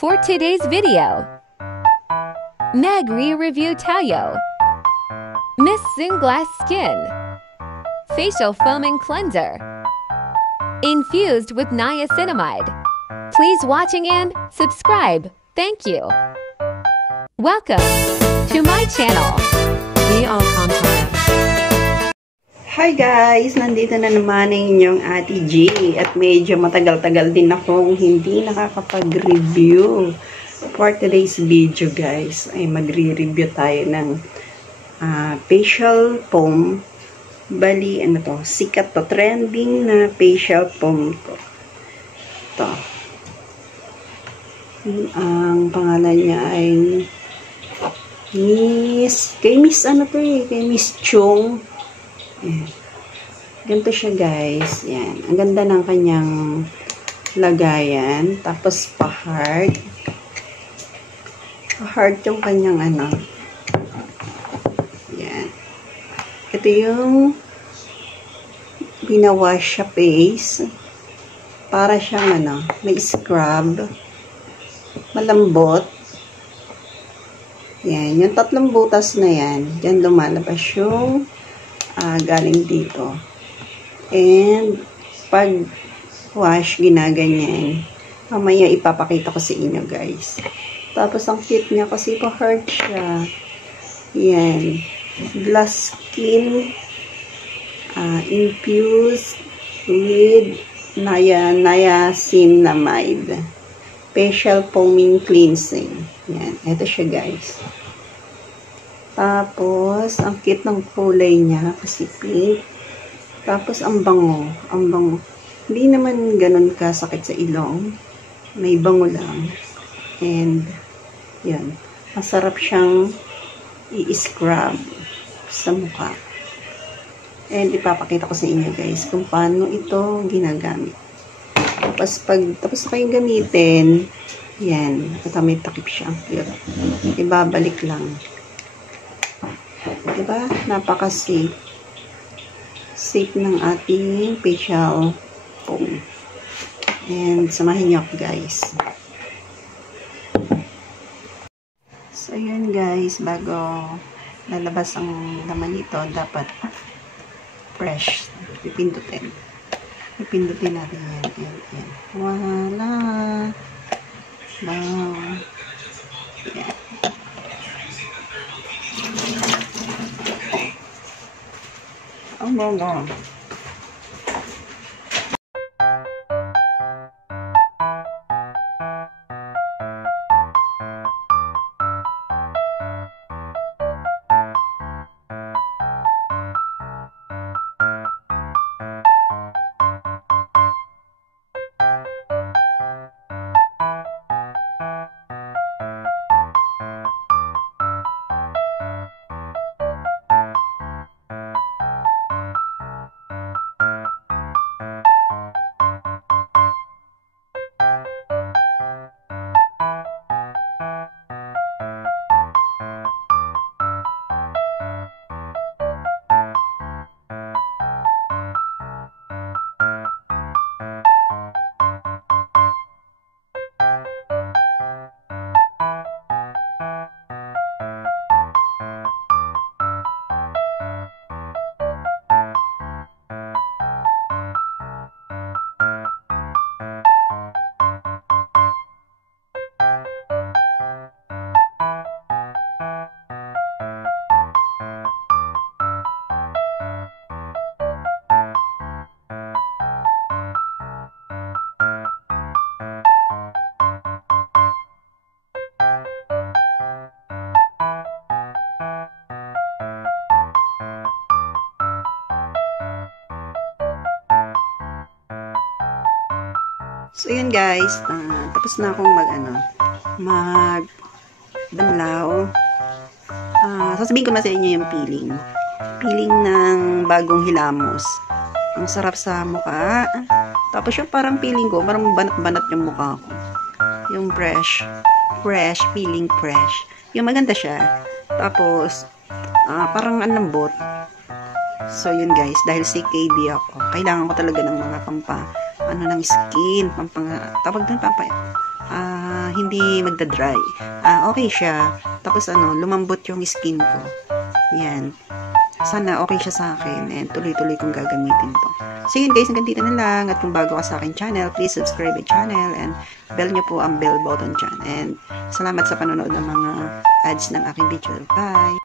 For today's video, Meg re-review Tayo, Miss Sunglass Skin, Facial Foaming Cleanser, infused with niacinamide. Please watching and subscribe. Thank you. Welcome to my channel. Hi guys! Nandito na naman ang inyong Ate G. At medyo matagal-tagal din akong hindi nakakapag-review. For today's video guys, ay magre-review tayo ng facial foam. Bali, ano to? Sikat to. Trending na facial foam to. Ito. Ang pangalan niya ay kay Miss Chong. Ayan. Ganito siya guys. Yan. Ang ganda ng kanyang lagayan. Tapos pa-heart. Pa-heart yung kanyang ano. Yan. Ito yung binawash siya face. Para siyang ano, may scrub. Malambot. Yan. Yung tatlong butas na yan. Diyan lumalabas yung galing dito. And, pag wash, ginaganyan. Mamaya ipapakita ko sa inyo, guys. Tapos, ang cute niya kasi pa-heart siya. Yan. Glass skin. Infused with niacinamide. Facial foaming cleansing. Yan. Ito siya, guys. Tapos, ang cute ng kulay niya kasi pink. Tapos, ang bango. Ang bango. Hindi naman ganun kasakit sa ilong. May bango lang. And, yan. Masarap siyang i-scrub sa mukha. And, ipapakita ko sa inyo guys kung paano ito ginagamit. Tapos, tapos na kayong gamitin, yan. Ito may takip siya. Ibabalik lang. Diba? Napaka-safe. Safe ng ating facial foam. And samahin niyo ako guys. So yun guys, bago lalabas ang laman nito, dapat fresh. Pipindutin. Pipindutin natin yan. Yan. Wala. Wow. Yan. Ang bango. So, yun guys. Tapos na akong magdanlaw. Sasabihin ko na sa inyo yung peeling. Peeling ng bagong hilamos. Ang sarap sa mukha. Tapos yung parang peeling ko, parang banat-banat yung mukha ko. Yung fresh. Fresh, peeling fresh. Yung maganda siya. Tapos, parang ang lambot. So, yun guys. Dahil CKD ako, kailangan ko talaga ng mga ng skin, tawag doon, hindi magda-dry. Okay siya. Tapos lumambot yung skin ko. Yan. Sana okay siya sa akin and tuloy-tuloy kong gagamitin to. So yun guys, hanggang dito na lang. At kung bago ka sa akin channel, please subscribe my channel and bell nyo po ang bell button dyan. And salamat sa panonood ng mga ads ng aking video. Bye!